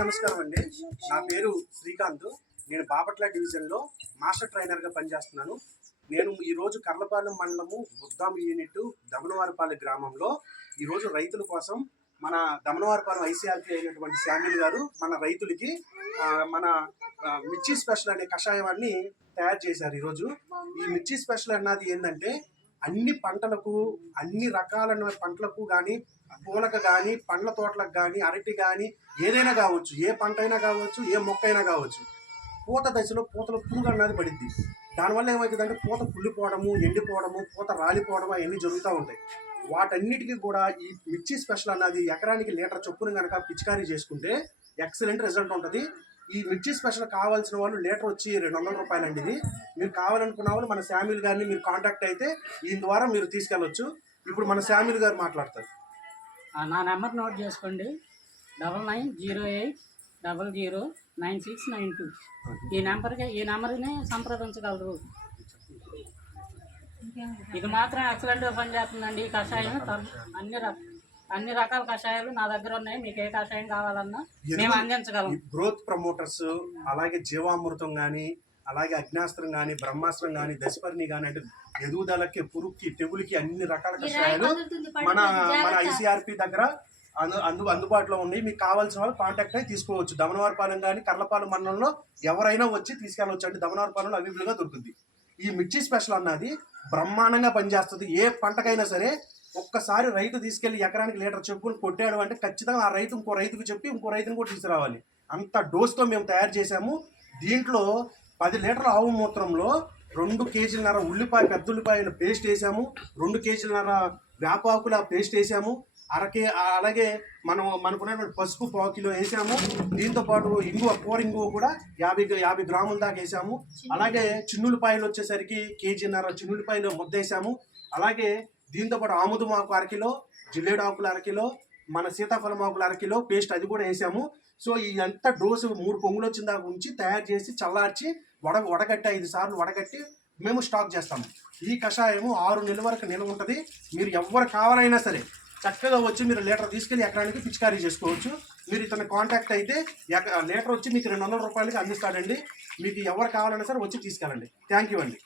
నమస్కారం అండి. నా పేరు శ్రీకాంత్. నేను బాపట్ల డివిజన్లో మాస్టర్ ట్రైనర్గా పనిచేస్తున్నాను. నేను ఈరోజు కర్లపాలెం మండలము బుద్దాం యూనిట్ దమనవారిపాలెం గ్రామంలో ఈరోజు రైతుల కోసం మన దమనవారిపాలెం ఐసీఆర్పీ అయినటువంటి శామ్యుల్ గారు మన రైతులకి మన మిర్చి స్పెషల్ అనే కషాయాన్ని తయారు చేశారు. ఈరోజు ఈ మిర్చి స్పెషల్ అన్నది ఏంటంటే అన్ని పంటలకు అన్ని రకాలైన పంటలకు కానీ పూలకు కానీ పండ్ల తోటలకు కానీ అరటి కానీ ఏదైనా కావచ్చు, ఏ పంట అయినా కావచ్చు, ఏ మొక్క అయినా కావచ్చు, పూత దశలో పూతలో పురుగు అన్నది పడింది. దానివల్ల ఏమవుతుందంటే పూత కుళ్ళిపోవడము, ఎండిపోవడము, పూత రాలిపోవడము అవన్నీ జరుగుతూ ఉంటాయి. వాటన్నిటికీ కూడా ఈ మిర్చి స్పెషల్ అన్నది ఎకరానికి లీటర్ చొప్పున కనుక పిచికారీ చేసుకుంటే ఎక్సలెంట్ రిజల్ట్ ఉంటుంది. ఈ మిర్చి స్పెషల్ కావాల్సిన వాళ్ళు లీటర్ వచ్చి 200 రూపాయలండి. ఇది మీరు కావాలనుకున్న వాళ్ళు మన శామ్యుల్ గారిని మీరు కాంటాక్ట్ అయితే దీని ద్వారా మీరు తీసుకెళ్ళవచ్చు. ఇప్పుడు మన శామ్యుల్ గారు మాట్లాడతారు. నా నెంబర్ నోట్ చేసుకోండి, 9908009692. ఈ నెంబర్ని సంప్రదించగలరు. ఇది మాత్రం ఎక్సలెంట్గా పనిచేస్తుందండి. ఈ కషాయం అన్ని రకాల కషాయాలు నా దగ్గర ఉన్నాయి. మీకు ఏ కషాయం కావాలన్నా మేము అందించగలం. గ్రోత్ ప్రమోటర్స్, అలాగే జీవామృతం కానీ, అలాగే అగ్నాస్త్రం కానీ, బ్రహ్మాస్త్రం కానీ, దశపర్ణి కానీ, అంటే ఎదుగుదలకి, పురుగుకి, తెగులకి అన్ని రకాల కషాయాలు మన ఐసీఆర్పీ దగ్గర అందుబాటులో ఉన్నాయి. మీకు కావాల్సిన వాళ్ళు కాంటాక్ట్ అయి తీసుకోవచ్చు. దమనవారిపాలెం కానీ కర్లపాలెం మండలంలో ఎవరైనా వచ్చి తీసుకెళ్ళవచ్చు అంటే దమనవారిపాలెంలో అవైలబుల్గా దొరుకుతుంది. ఈ మిర్చి స్పెషల్ అన్నది బ్రహ్మాండంగా పనిచేస్తుంది. ఏ పంటకైనా సరే ఒక్కసారి రైతు తీసుకెళ్లి ఎకరానికి లీటర్ చెప్పుకొని కొట్టాడు అంటే ఖచ్చితంగా ఆ రైతు ఇంకో రైతుకు చెప్పి ఇంకో రైతుని కూడా తీసుకురావాలి. అంత డోస్తో మేము తయారు చేసాము. దీంట్లో 10 లీటర్ల ఆవు మూత్రంలో 2 కేజీలన్నర పెద్ద ఉల్లిపాయల పేస్ట్ వేసాము, 2 కేజీలన్నర వేపాకుల పేస్ట్ వేసాము, అలాగే మనకున్నటువంటి పసుపు 1 కిలో వేసాము. దీంతోపాటు కూర ఇంగువ కూడా 50 గ్రాముల దాకా వేసాము. అలాగే చిన్నులపాయలు వచ్చేసరికి 1.5 కేజీన్నర చిన్నులపాయలు ముద్ద వేసాము. అలాగే దీంతోపాటు ఆముదమాకు 1 కిలో, జిల్లేడు ఆకులు 1 కిలో, మన సీతాఫలం ఆకులు 1 కిలో పేస్ట్ అది కూడా వేసాము. సో ఈ అంతా డోసు 3 పొంగులు వచ్చిన దాకా ఉంచి తయారు చేసి చల్లార్చి వడగట్టి 5 సార్లు వడగట్టి మేము స్టాక్ చేస్తాము. ఈ కషాయము 6 నెలల వరకు నిల్వ ఉంటుంది. మీరు ఎవరు కావాలైనా సరే చక్కగా వచ్చి మీరు లీటర్ తీసుకెళ్ళి ఎకరానికి పిచికారీ చేసుకోవచ్చు. మీరు ఇతను కాంటాక్ట్ అయితే లీటర్ వచ్చి మీకు 200 రూపాయలకి అందిస్తాడండి. మీకు ఎవరు కావాలన్నా సరే వచ్చి తీసుకెళ్ళండి. థ్యాంక్ యూ అండి.